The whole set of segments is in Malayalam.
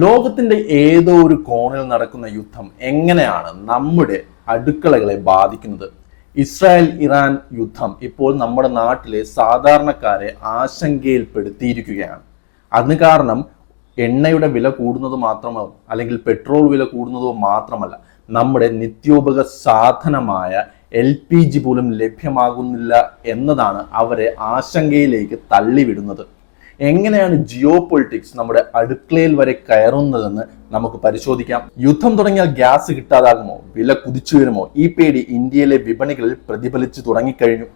ലോകത്തിന്റെ ഏതോ ഒരു കോണിൽ നടക്കുന്ന യുദ്ധം എങ്ങനെയാണ് നമ്മുടെ അടുക്കളകളെ ബാധിക്കുന്നത്? ഇസ്രായേൽ ഇറാൻ യുദ്ധം ഇപ്പോൾ നമ്മുടെ നാട്ടിലെ സാധാരണക്കാരെ ആശങ്കയിൽപ്പെടുത്തിയിരിക്കുകയാണ്. അതിന് കാരണം എണ്ണയുടെ വില കൂടുന്നത് മാത്രമോ അല്ലെങ്കിൽ പെട്രോൾ വില കൂടുന്നതോ മാത്രമല്ല, നമ്മുടെ നിത്യോപക സാധനമായ LPG പോലും ലഭ്യമാകുന്നില്ല എന്നതാണ് അവരെ ആശങ്കയിലേക്ക് തള്ളിവിടുന്നത്. എങ്ങനെയാണ് ജിയോ പൊളിറ്റിക്സ് നമ്മുടെ അടുക്കളയിൽ വരെ കയറുന്നതെന്ന് നമുക്ക് പരിശോധിക്കാം. യുദ്ധം തുടങ്ങിയാൽ ഗ്യാസ് കിട്ടാതാകുമോ, വില കുതിച്ചു വരുമോ? ഈ പേടി ഇന്ത്യയിലെ വിപണികളിൽ പ്രതിഫലിച്ചു തുടങ്ങിക്കഴിഞ്ഞു.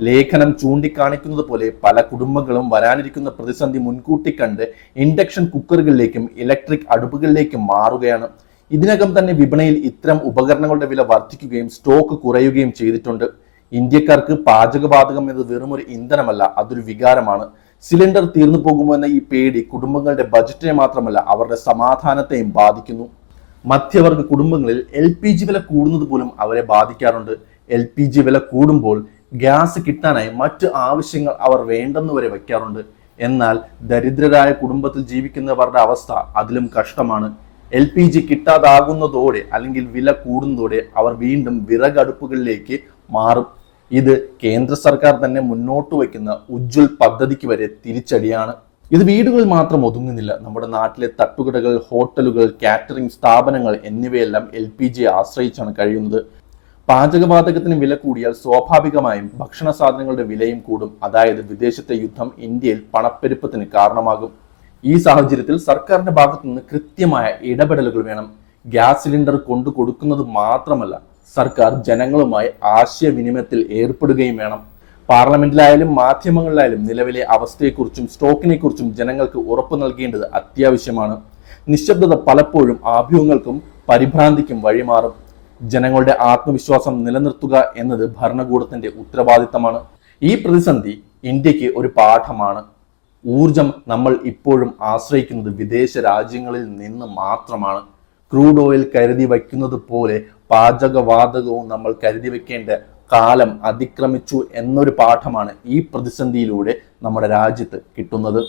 ലേഖനം ചൂണ്ടിക്കാണിക്കുന്നത് പോലെ പല കുടുംബങ്ങളും വരാനിരിക്കുന്ന പ്രതിസന്ധി മുൻകൂട്ടി കണ്ട് ഇൻഡക്ഷൻ കുക്കറുകളിലേക്കും ഇലക്ട്രിക് അടുപ്പുകളിലേക്കും മാറുകയാണ്. ഇതിനകം തന്നെ വിപണിയിൽ ഇത്തരം ഉപകരണങ്ങളുടെ വില വർദ്ധിക്കുകയും സ്റ്റോക്ക് കുറയുകയും ചെയ്തിട്ടുണ്ട്. ഇന്ത്യക്കാർക്ക് പാചകവാതകം എന്നത് വെറും ഒരു ഇന്ധനമല്ല, അതൊരു വികാരമാണ്. സിലിണ്ടർ തീർന്നു പോകുമോ എന്ന ഈ പേടി കുടുംബങ്ങളുടെ ബജറ്റിനെ മാത്രമല്ല അവരുടെ സമാധാനത്തെയും ബാധിക്കുന്നു. മധ്യവർഗ കുടുംബങ്ങളിൽ LPG വില കൂടുന്നത് പോലും അവരെ ബാധിക്കാറുണ്ട്. LPG വില കൂടുമ്പോൾ ഗ്യാസ് കിട്ടാനായി മറ്റ് ആവശ്യങ്ങൾ അവർ വേണ്ടെന്ന് വരെ വയ്ക്കാറുണ്ട്. എന്നാൽ ദരിദ്രരായ കുടുംബത്തിൽ ജീവിക്കുന്നവരുടെ അവസ്ഥ അതിലും കഷ്ടമാണ്. LPG കിട്ടാതാകുന്നതോടെ അല്ലെങ്കിൽ വില കൂടുന്നതോടെ അവർ വീണ്ടും വിറകടുപ്പുകളിലേക്ക് മാറും. ഇത് കേന്ദ്ര സർക്കാർ തന്നെ മുന്നോട്ട് വയ്ക്കുന്ന ഉജ്ജ്വൽ പദ്ധതിക്ക് വരെ തിരിച്ചടിയാണ്. ഇത് വീടുകളിൽ മാത്രം ഒതുങ്ങുന്നില്ല. നമ്മുടെ നാട്ടിലെ തട്ടുകടകൾ, ഹോട്ടലുകൾ, കാറ്ററിംഗ് സ്ഥാപനങ്ങൾ എന്നിവയെല്ലാം LPG ആശ്രയിച്ചാണ് കഴിയുന്നത്. പാചകവാതകത്തിന് വില കൂടിയാൽ സ്വാഭാവികമായും ഭക്ഷണ സാധനങ്ങളുടെ വിലയും കൂടും. അതായത് വിദേശത്തെ യുദ്ധം ഇന്ത്യയിൽ പണപ്പെരുപ്പത്തിന് കാരണമാകും. ഈ സാഹചര്യത്തിൽ സർക്കാരിന്റെ ഭാഗത്തു നിന്ന് കൃത്യമായ ഇടപെടലുകൾ വേണം. ഗ്യാസ് സിലിണ്ടർ കൊണ്ടു കൊടുക്കുന്നത് മാത്രമല്ല, സർക്കാർ ജനങ്ങളുമായി ആശയവിനിമയത്തിൽ ഏർപ്പെടുകയും വേണം. പാർലമെന്റിലായാലും മാധ്യമങ്ങളിലായാലും നിലവിലെ അവസ്ഥയെക്കുറിച്ചും സ്റ്റോക്കിനെ കുറിച്ചും ജനങ്ങൾക്ക് ഉറപ്പു നൽകേണ്ടത് അത്യാവശ്യമാണ്. നിശബ്ദത പലപ്പോഴും ആഭ്യൂഹങ്ങൾക്കും പരിഭ്രാന്തിക്കും വഴിമാറും. ജനങ്ങളുടെ ആത്മവിശ്വാസം നിലനിർത്തുക എന്നത് ഭരണകൂടത്തിന്റെ ഉത്തരവാദിത്തമാണ്. ഈ പ്രതിസന്ധി ഇന്ത്യക്ക് ഒരു പാഠമാണ്. ഊർജം നമ്മൾ ഇപ്പോഴും ആശ്രയിക്കുന്നത് വിദേശ രാജ്യങ്ങളിൽ നിന്ന് മാത്രമാണ്. ക്രൂഡ് ഓയിൽ കരുതി വയ്ക്കുന്നത് പോലെ പാചകവാതകവും നമ്മൾ കരുതി വെക്കേണ്ട കാലം അതിക്രമിച്ചു എന്നൊരു പാഠമാണ് ഈ പ്രതിസന്ധിയിലൂടെ നമ്മുടെ രാജ്യത്ത് കിട്ടുന്നത്.